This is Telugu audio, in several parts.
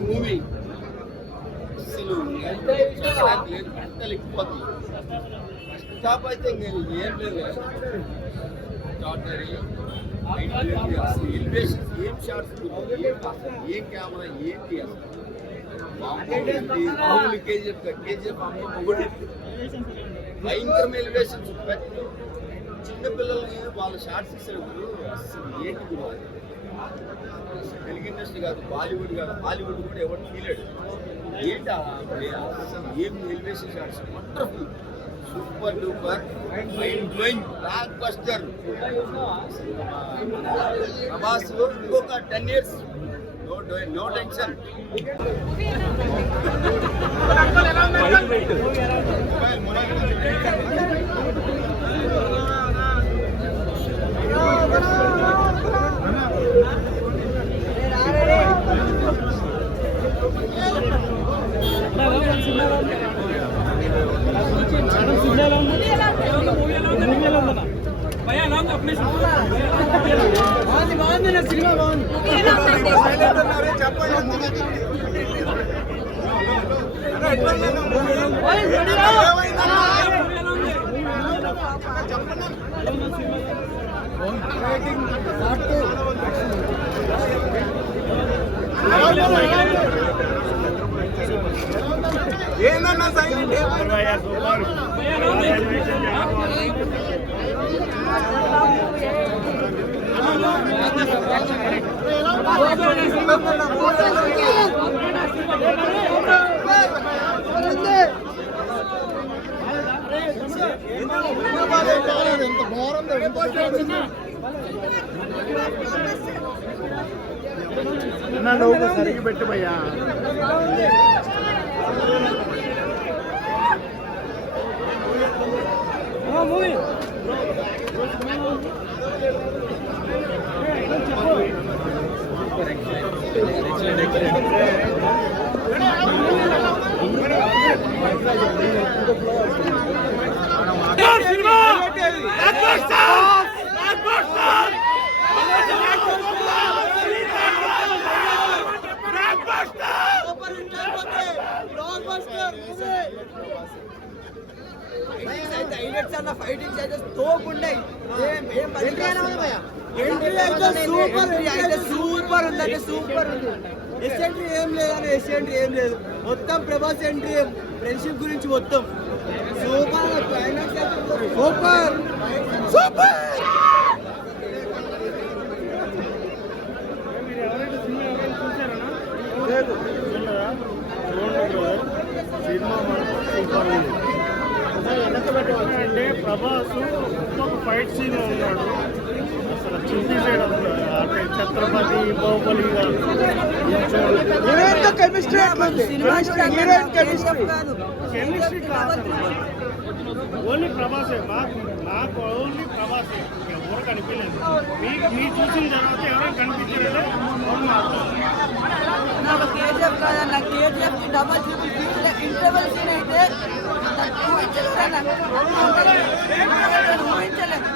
మూవీ అసలు గంటలు ఎక్కుపోతుంది. స్టాప్ అయితే ఏం లేదు. అసలు ఎలివేషన్స్ ఏం షార్ట్స్ ఏం కెమెరా ఏంటి అసలు మామూలు కేజీఎఫ్ అమ్మ మొగుడు భయంకరమైన ఎలివేషన్స్. చిన్నపిల్లలకి వాళ్ళ షార్ట్స్ ఇస్తారు. అసలు ఏంటి తెలుగు ఇండస్ట్రీ కాదు, బాలీవుడ్ కాదు, హాలీవుడ్ కూడా ఎవరు తీయలేడు. ఏంటి అసలు ఏం elevation shots, wonderful, super duper, mind blowing, block buster. Prabhas ఇంకొక 10 years నో టెన్షన్. ఏందన్నా సైలెంట్ నువ్వు సరిగి పెట్టు భయ్యా. ఫైటింగ్స్ అయితే తోపుండయి. సూపర్ ఉందంటే సూపర్ ఉంది. ఎస్ఎంట్రీ ఏం లేదని ఎస్ఎంట్రీ ఏం లేదు. మొత్తం ప్రభాస్ ఎంట్రీ, ఫ్రెండ్షిప్ గురించి మొత్తం super. Climax super super. Cinema super ఉంది. అంటే ప్రభాస్ ఒక ఫైట్ సీన్ ఉన్నాడు, అసలు చూపించాడు. అంటే ఛత్రపతి బాహుబలి కెమిస్ట్రీ ఓన్లీ ప్రభాసే. నాకు ఓన్లీ ప్రభాసే, ఎవరు కనిపించలేదు. మీరు చూసిన తర్వాత ఎవరైనా కనిపించారంటే నాకు కేజీఎఫ్ కాదన్న, కేజీఎఫ్ కి డబల్ చూపి ఇంటర్వెల్ సీన్ అయితే ఊహించలేదు.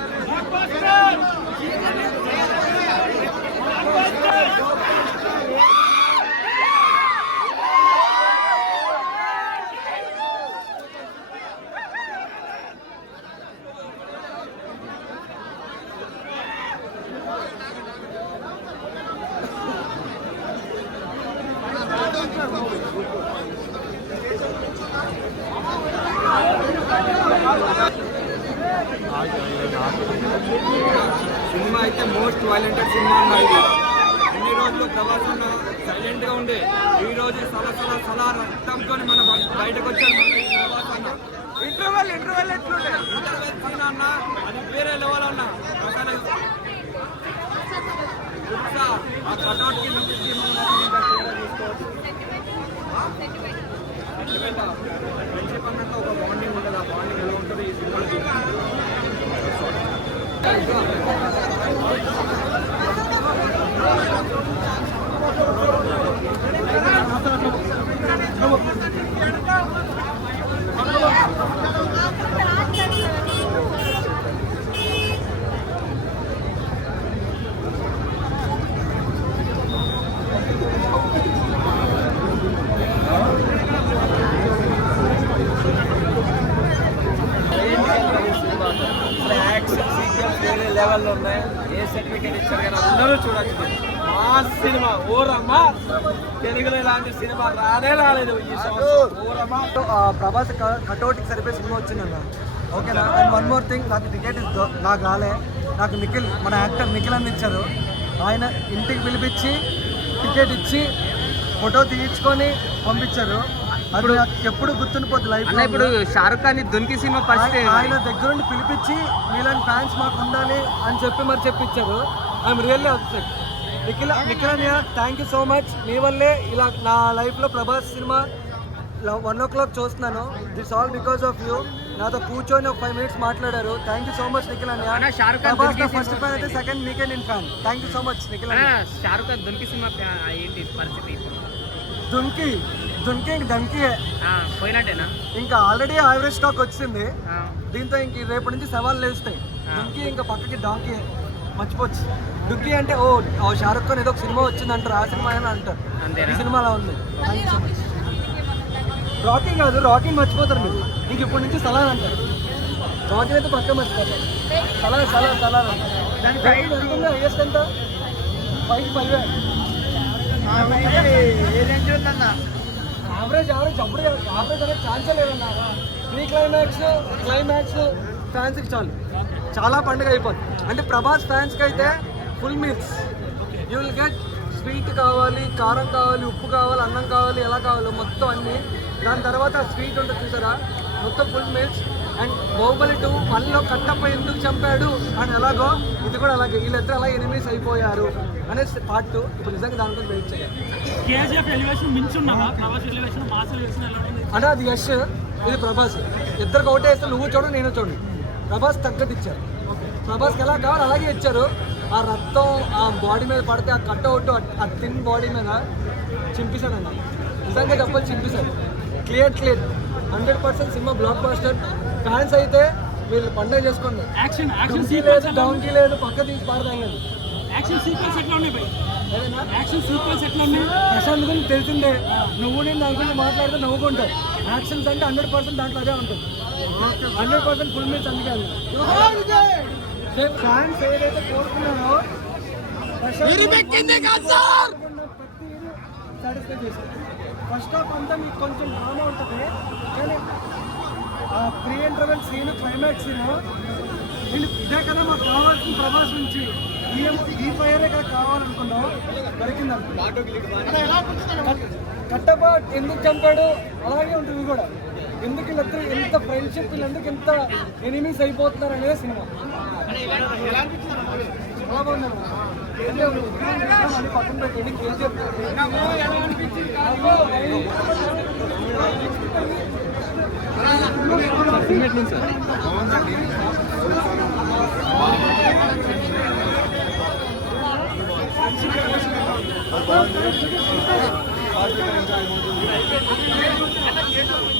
సినిమా అయితే మోస్ట్ వైలెంటెడ్ సినిమా అన్నది. అన్ని రోజులు ప్రభాస్ సైలెంట్ గా ఉండి ఈ రోజు సలా రక్తంతో మనం బయటకు వచ్చాను. ఇంటర్వెల్ ఎట్లుండే ఇంటర్వెల్ సీన్ అన్న అది వేరే లెవెల్ అన్న. ఆ కటౌట్ కి ఫ్రెండ్షిప్ అన్నట్టు ఒక బాండింగ్ ఉంటుంది. ఆ బాండింగ్ ఎలా ఉంటుంది ఈ సినిమాలో లెవెల్లో ఉన్నాయి. ఏ సర్టిఫికేట్ ఇచ్చారు కానీ అందరూ చూడొచ్చు. మా సినిమా ఓరమ్మా, తెలుగులో ఇలాంటి సినిమా రాలేదు ఈ సంవత్సరం. ప్రభాస్ కటౌట్కి సరిపోయే సినిమా వచ్చిందన్న. ఓకేనా? అండ్ వన్ మోర్ థింగ్, నాకు టికెట్ నాకు రాలే. నాకు నిఖిల్, మన యాక్టర్ నిఖిల్ అని ఇచ్చారు. ఆయన ఇంటికి పిలిపించి టికెట్ ఇచ్చి ఫోటో తీయించుకొని పంపించారు. అది నాకు ఎప్పుడు గుర్తుండిపోతుంది లైఫ్. ఇప్పుడు షారుఖ్ ఖాన్ దున్కి సినిమా పరిస్థితి ఆయన దగ్గరుండి పిలిపించి మీలాంటి ఫ్యాన్స్ మాకు ఉండాలి అని చెప్పి మరి చెప్పించారు. I'm really upset. నిఖిల్ అన్నయ్య, థ్యాంక్ యూ సో మచ్. మీ వల్లే ఇలా నా లైఫ్లో ప్రభాస్ సినిమా 1 o'clock చూస్తున్నాను. That's all because of you. నాతో కూర్చొని ఒక 5 minutes మాట్లాడారు. Thank you so much Nikhil అన్నయ్య. ప్రభాస్ నా ఫస్ట్ ఫ్యాన్ అయితే, సెకండ్ నీకే నేను fan. Thank you so much Nikhil అన్నయ్య. షారుఖ్ ఖాన్ దున్కి సినిమా ఏంటి పరిస్థితి? దున్కి దంకి పోయినట్టేనా? ఇంకా ఆల్రెడీ యావరేజ్ స్టాక్ వచ్చింది. దీంతో ఇంక రేపటి నుంచి సవాళ్ళు లేస్తాయి. దుంకి ఇంకా పక్కకి డాంకీ మర్చిపోవచ్చు. దుంకి అంటే ఓ షారుఖ్ ఖాన్ ఏదో ఒక సినిమా వచ్చింది అంటారు. ఆ సినిమా అని అంటారు. ఈ సినిమా అలా ఉంది. రాకింగ్ కాదు, రాకింగ్ మర్చిపోతారు మీరు. ఇంక ఇప్పటి నుంచి సలాన్ అంటారు. రాకింగ్ అయితే పక్క మర్చిపోతారు. సలాన్ హైయెస్ట్ ఎంత? 5 యావరేజ్ అప్పుడు యావరేజ్ అనేది ఛాన్సే లేదన్నా. ప్రీ క్లైమాక్స్ ఫ్యాన్స్కి చాలా పండుగ అయిపోతుంది. అంటే ప్రభాస్ ఫ్యాన్స్కి అయితే full meals. You will get sweet కావాలి, కారం కావాలి, ఉప్పు కావాలి, అన్నం కావాలి, ఎలా కావాలో మొత్తం అన్నీ. దాని తర్వాత స్వీట్ ఉంటుంది చూసారా, మొత్తం ఫుల్ మీల్స్. అండ్ బాహుబలి 2 1లో కట్టప్ప ఎందుకు చంపాడు అని ఎలాగో ఇది కూడా అలాగే. వీళ్ళిద్దరు అలా ఎనిమీస్ అయిపోయారు అనేసి పార్ట్ 2. ఇప్పుడు నిజంగా దాని కోసం వెయిట్ చేయాలి. అంటే అది యష్, ఇది ప్రభాస్. ఇద్దరికి ఒకటే వేస్తే నువ్వు చూడు నేను చూడు. ప్రభాస్ తగ్గట్టు ఇచ్చారు. ప్రభాస్కి ఎలా కావాలి అలాగే ఇచ్చారు. ఆ రక్తం ఆ బాడీ మీద పడితే ఆ కట్అవుట్ ఆ థిన్ బాడీ మీద చింపేశాడు అన్న. నిజంగా చెప్పాలి, చింపేశాడు. Clear 100% cinema blockbuster. Fans అయితే వీళ్ళు పండుగ చేసుకోండి. డౌన్కి లేదు, పక్క తీసి పాడతాం. ప్రశాంత్ గురించి తెలిసిందే. నువ్వు నేను దాని గురించి మాట్లాడితే నవ్వుకుంటావు. యాక్షన్స్ అంటే 100% దాంట్లో అదే ఉంటుంది. 100% ఫుల్ మీల్స్ అందుకే ఫ్యాన్స్ ఏదైతే కోరుకున్నారో సాటిస్ఫై చేశారు. ఫస్ట్ హాఫ్ అంతా మీకు కొంచెం డ్రామా ఉంటుంది, కానీ pre interval scene, climax scene వీళ్ళు ఇదే కదా మాకు కావాల్సిన ప్రభాస్ నుంచి. ఈ ఫైరే కదా కావాలనుకున్నాం, దొరికిందంట. కట్టప్ప ఎందుకు చంపాడు అలాగే ఉంటుంది కూడా. ఎందుకు వీళ్ళందరూ ఎంత ఫ్రెండ్షిప్, వీళ్ళందరూ ఎంత ఎనిమీస్ అయిపోతున్నారు అనేది సినిమా. చాలా బాగుందన్న. అది పక్కన పెట్టండి. కేజీఎఫ్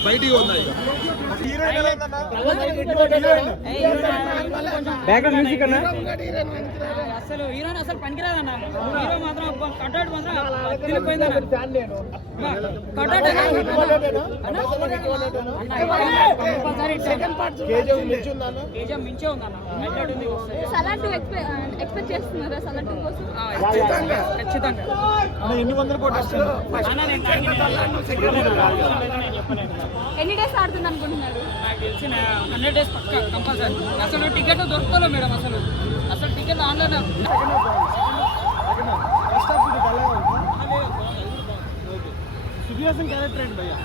బయటికి ఉన్నాయి. అసలు హీరోని అసలు పనికిరాదన్న. హీరో మాత్రం కట్అవుట్ మాత్రం తిరిగిపోయిందన్న. కేజీఎఫ్ మించే ఉందన్న. ఖచ్చితంగా. ఎన్ని వందల కోట్లు ఎన్ని డేస్ ఆడుతుంది అనుకుంటున్నారు? నాకు తెలిసి 100 days పక్క కంపల్సరీ. అసలు టికెట్ దొరుకుతలే మేడం. అసలు ticket online Bigg Boss character ఏంటి భయ్యా